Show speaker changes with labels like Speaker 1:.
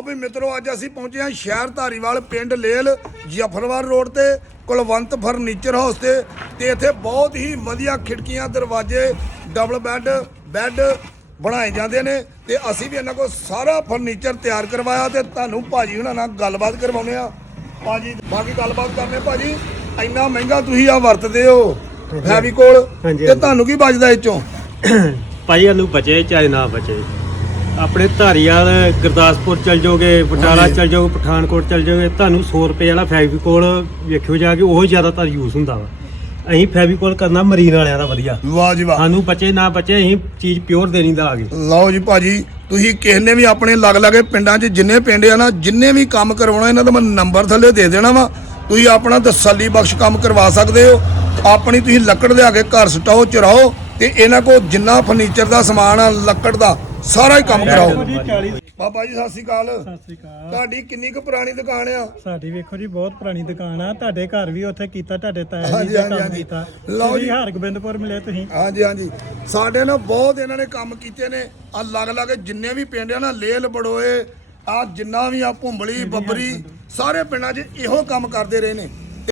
Speaker 1: ਲਓ ਵੀ ਮਿੱਤਰੋ ਅੱਜ ਅਸੀਂ ਪਹੁੰਚੇ ਹਾਂ ਸ਼ਹਿਰ ਧਾਰੀਵਾਲ ਪਿੰਡ ਲੇਲ ਜਫਰਵਾਰ ਰੋਡ ਤੇ ਕੁਲਵੰਤ ਫਰਨੀਚਰ ਹਾਊਸ ਤੇ ਤੇ ਇੱਥੇ ਬਹੁਤ ਹੀ ਵਧੀਆ ਖਿੜਕੀਆਂ ਦਰਵਾਜ਼ੇ ਡਬਲ ਬੈੱਡ ਬੈੱਡ ਬਣਾਏ ਜਾਂਦੇ ਨੇ ਤੇ ਅਸੀਂ ਵੀ ਇਹਨਾਂ ਕੋਲ ਸਾਰਾ ਫਰਨੀਚਰ ਤਿਆਰ ਕਰਵਾਇਆ ਤੇ ਤੁਹਾਨੂੰ ਭਾਜੀ ਹੁਣਾਂ ਨਾਲ ਗੱਲਬਾਤ ਕਰਵਾਉਂਦੇ ਆ ਭਾਜੀ ਬਾਕੀ ਗੱਲਬਾਤ ਕਰਨੇ ਭਾਜੀ ਇੰਨਾ ਮਹਿੰਗਾ ਤੁਸੀਂ ਆ ਵਰਤਦੇ ਹੋ ਫੈਵੀਕੋਲ
Speaker 2: ਹਾਂਜੀ,
Speaker 1: ਤੇ ਤੁਹਾਨੂੰ ਕੀ ਬਚਦਾ ਇਹ ਚੋਂ
Speaker 2: ਭਾਈ ਸਾਨੂੰ ਬਚੇ ਚਾਹੇ ਨਾ ਬਚੇ। ਆਪਣੇ ਧਾਰੀਵਾਲ ਗੁਰਦਾਸਪੁਰ ਚਲ ਜਾਓਗੇ ਬਟਾਲਾ। ਚਲ ਜਾਓਗੇ ਪਠਾਨਕੋਟ ਚਲ ਜਾਓਗੇ ਤੁਹਾਨੂੰ 100 ਰੁਪਏ ਵਾਲਾ ਫੈਵੀਕੋਲ ਵੇਖਿਓ ਜਾ ਕੇ ਉਹ ਜ਼ਿਆਦਾਤਰ ਯੂਜ਼ ਹੁੰਦਾ ਵਾ। ਅਸੀਂ ਫੈਵੀਕੋਲ ਕਰਨਾ ਮਰੀਨ ਵਾਲਿਆਂ ਦਾ ਵਧੀਆ।
Speaker 1: ਵਾਹ ਜੀ ਵਾਹ।
Speaker 2: ਸਾਨੂੰ ਬਚੇ ਨਾ ਬਚੇ ਅਸੀਂ ਚੀਜ਼ ਪਿਓਰ ਦੇਣੀ ਦਾ ਆ ਗਏ
Speaker 1: ਲਓ ਜੀ ਭਾਜੀ ਤੁਸੀਂ ਕਿਸੇ ਨੇ ਵੀ ਆਪਣੇ ਲੱਗ ਲਾਗੇ ਪਿੰਡਾਂ 'ਚ ਜਿੰਨੇ ਪਿੰਡ ਆ ਨਾ ਜਿੰਨੇ ਵੀ ਕੰਮ ਕਰਵਾਉਣਾ ਇਹਨਾਂ ਦਾ ਮੈਂ ਨੰਬਰ ਥੱਲੇ ਦੇ ਦੇਣਾ ਵਾ। ਤੁਸੀਂ ਆਪਣਾ ਤਸੱਲੀ ਬਖਸ਼ ਕੰਮ ਕਰਵਾ ਸਕਦੇ ਹੋ। ਆਪਣੀ ਤੁਸੀਂ ਲੱਕੜ ਲਿਆ ਕੇ ਘਰ ਸਟਾਓ ਚਰਾਓ ਤੇ ਇਹਨਾਂ ਕੋਲ ਜਿੰਨਾ ਫਰਨੀਚਰ ਦਾ ਸਮਾਨ ਆ ਲੱਕੜ ਦਾ ਸਾਰਾ ਹੀ ਕੰਮ ਕਰਾਓ। ਬਾਬਾ ਜੀ ਸਤਿ ਸ਼੍ਰੀ ਅਕਾਲ।
Speaker 3: ਸਤਿ ਸ੍ਰੀ ਅਕਾਲ।
Speaker 1: ਤੁਹਾਡੀ ਕਿੰਨੀ ਕੁ ਪੁਰਾਣੀ ਦੁਕਾਨ ਆ?
Speaker 3: ਸਾਡੀ ਵੇਖੋ ਜੀ ਬਹੁਤ ਪੁਰਾਣੀ ਦੁਕਾਨ ਆ। ਤੁਹਾਡੇ ਘਰ ਵੀ ਉੱਥੇ ਕੀਤਾ ਤੁਹਾਡੇ ਤਾਇਆ
Speaker 1: ਹਾਂਜੀ,
Speaker 3: ਜੀ ਦਾ
Speaker 1: ਹਾਂਜੀ,
Speaker 3: ਕੰਮ
Speaker 1: ਹਾਂਜੀ।
Speaker 3: ਕੀਤਾ।
Speaker 1: ਲਓ ਜੀ।
Speaker 3: ਤੁਸੀਂ ਹਰਗੋਬਿੰਦਪੁਰ ਮਿਲੇ ਤੁਸੀਂ।
Speaker 1: ਹਾਂਜੀ ਹਾਂਜੀ। ਸਾਡੇ ਨਾਲ ਬਹੁਤ ਇਹਨਾਂ ਨੇ ਕੰਮ ਕੀਤੇ ਨੇ। ਆ ਲੱਗ ਲੱਗ ਜਿੰਨੇ ਵੀ ਪਿੰਡ ਆ ਨਾ ਲੇਲ ਬੜੋਏ ਆ ਜਿੰਨਾ ਵੀ ਆ ਭੁੰਬਲੀ ਬੱਬਰੀ ਸਾਰੇ ਪਿੰਡਾਂ 'ਚ ਇਹੋ ਕੰਮ ਕਰਦੇ ਰਹੇ ਨੇ।